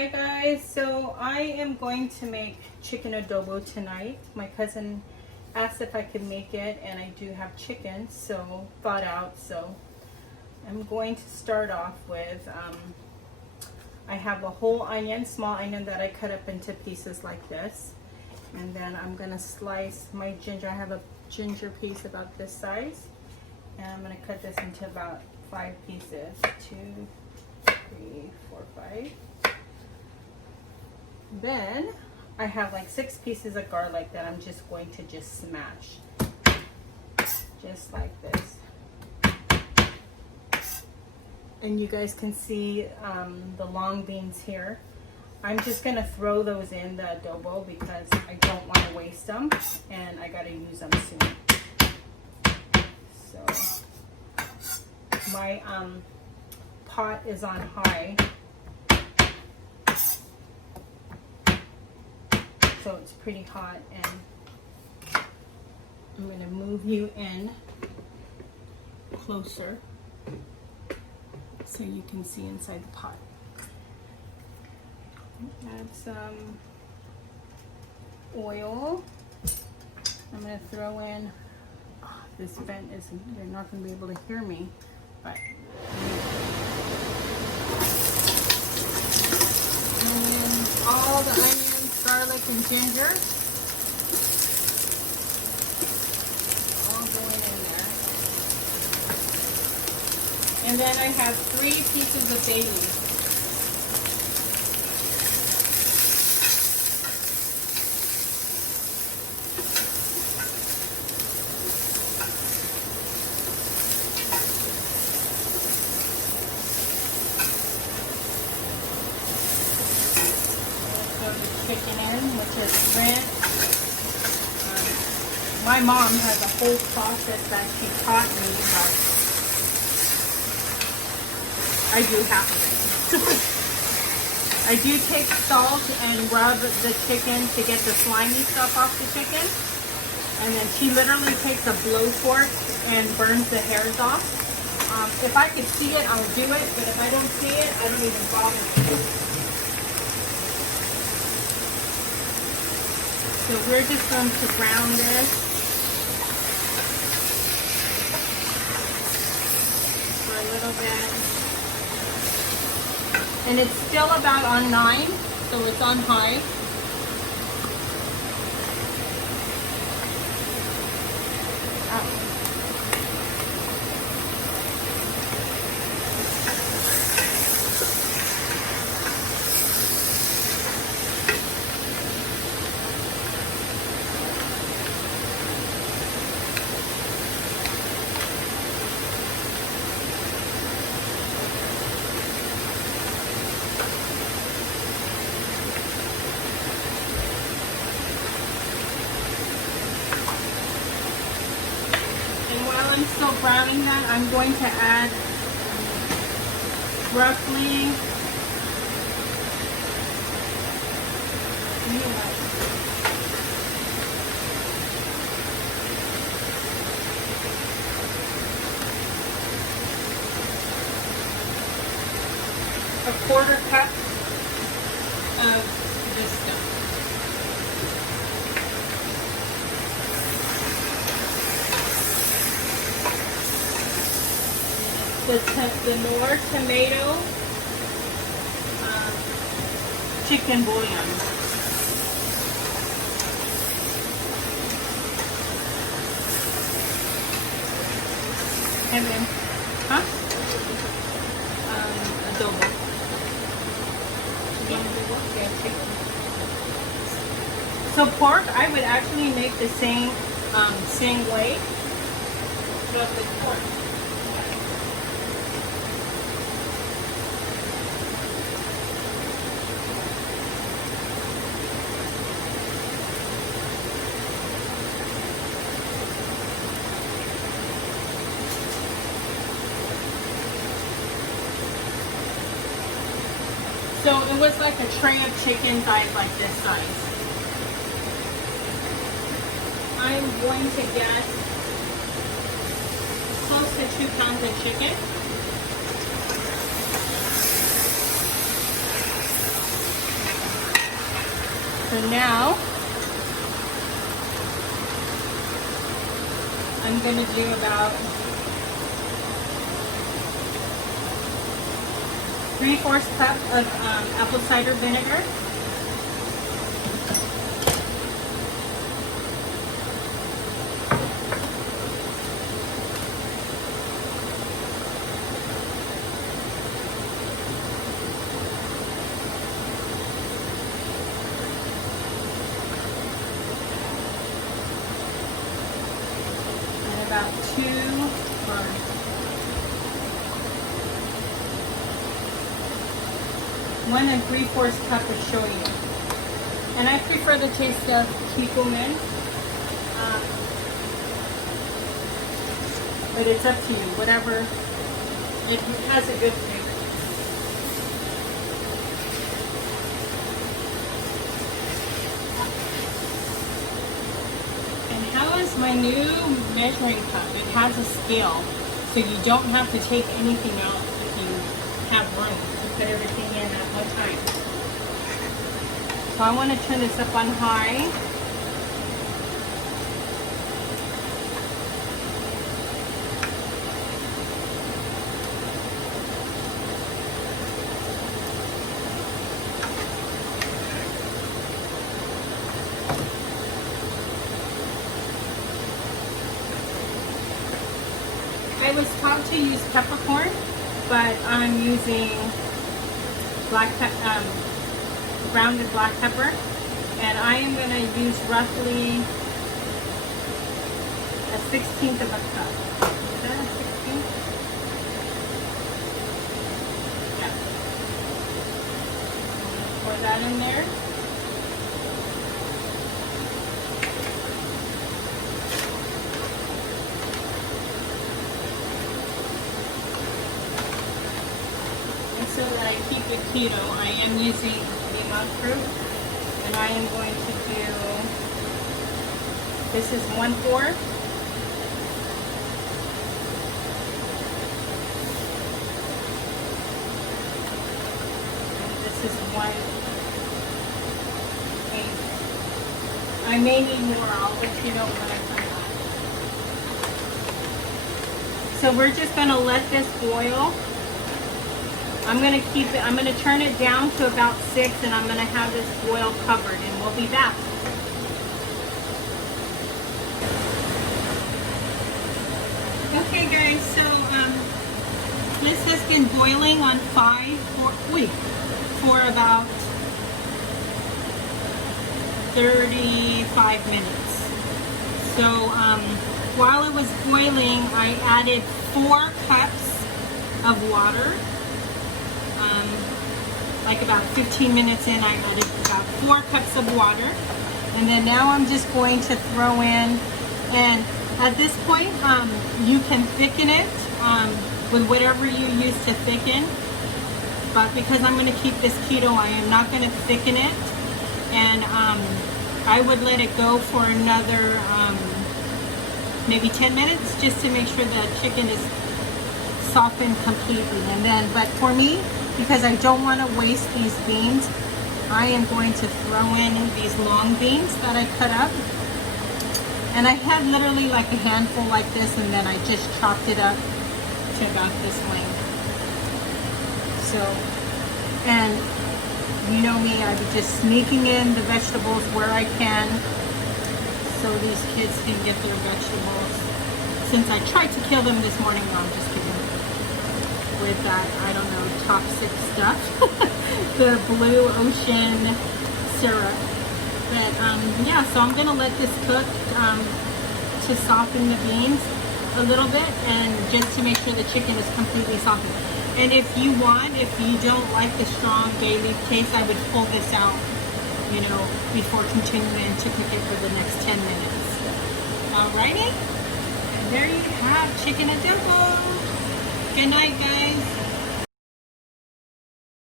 Hi guys, so I am going to make chicken adobo tonight. My cousin asked if I could make it, and I do have chicken, so thought out. So I'm going to start off with, I have a whole onion, small onion that I cut up into pieces like this. And then I'm gonna slice my ginger. I have a ginger piece about this size. And I'm gonna cut this into about 5 pieces. 2, 3, 4, 5. Then I have like 6 pieces of garlic that I'm just going to just smash. Just like this. And you guys can see the long beans here. I'm just gonna throw those in the adobo because I don't want to waste them and I gotta use them soon. So my pot is on high, so it's pretty hot, and I'm gonna move you in closer so you can see inside the pot. Add some oil. I'm going to throw in, this vent is, you're not going to be able to hear me, but and all the onions, garlic, and ginger all going in there. And then I have 3 pieces of bay leaf. Chicken in, which is rinsed. My mom has a whole process that she taught me, but I do half of it. I do take salt and rub the chicken to get the slimy stuff off the chicken, and then she literally takes a blowtorch and burns the hairs off. If I could see it, I'll do it, but if I don't see it, I don't even bother to do it. So we're just going to brown this for a little bit. And it's still about on 9, so it's on high. I'm still browning that. I'm going to add roughly a 1/4 cup of this stuff. The Knorr tomato chicken bouillon. And then, adobo. So pork, I would actually make the same way, but with pork. So it was like a tray of chicken size, like this size. I'm going to get close to 2 pounds of chicken. So now I'm going to do about 3/4 cup of apple cider vinegar. About 1 3/4 cup of shoyu, and I prefer the taste of cumin, but it's up to you. Whatever, it has a good flavor. My new measuring cup, it has a scale, so you don't have to take anything out if you have room to put everything in at one time. So I want to turn this up on high. I was taught to use peppercorn, but I'm using grounded black pepper, and I am going to use roughly a 1/16 of a cup. Is that a 16? Yeah. Pour that in there. So that I keep it keto, I am using the monkfruit, and I am going to do, this is 1/4. And this is 1/8. I may need more, I'll let you know when I come back. So we're just going to let this boil. I'm going to turn it down to about 6, and I'm going to have this boil covered, and we'll be back. Okay guys, so this has been boiling on for about 35 minutes. So while it was boiling, I added 4 cups of water. Like about 15 minutes in, I added about 4 cups of water, and then now I'm just going to throw in, and at this point you can thicken it with whatever you use to thicken, but because I'm going to keep this keto, I am not going to thicken it, and I would let it go for another maybe 10 minutes just to make sure the chicken is softened completely. And then, but for me, because I don't want to waste these beans, I am going to throw in these long beans that I cut up. And I had literally like a handful like this, and then I just chopped it up to about this length. So, and you know me, I'll be just sneaking in the vegetables where I can so these kids can get their vegetables. Since I tried to kill them this morning, no, I'm just kidding. With that, I don't know, toxic stuff, the blue ocean syrup. But yeah, so I'm gonna let this cook to soften the beans a little bit, and just to make sure the chicken is completely softened. And if you don't like the strong bay leaf taste, I would pull this out, you know, before continuing to cook it for the next 10 minutes. Alrighty, and there you have chicken adobo. Good night, guys.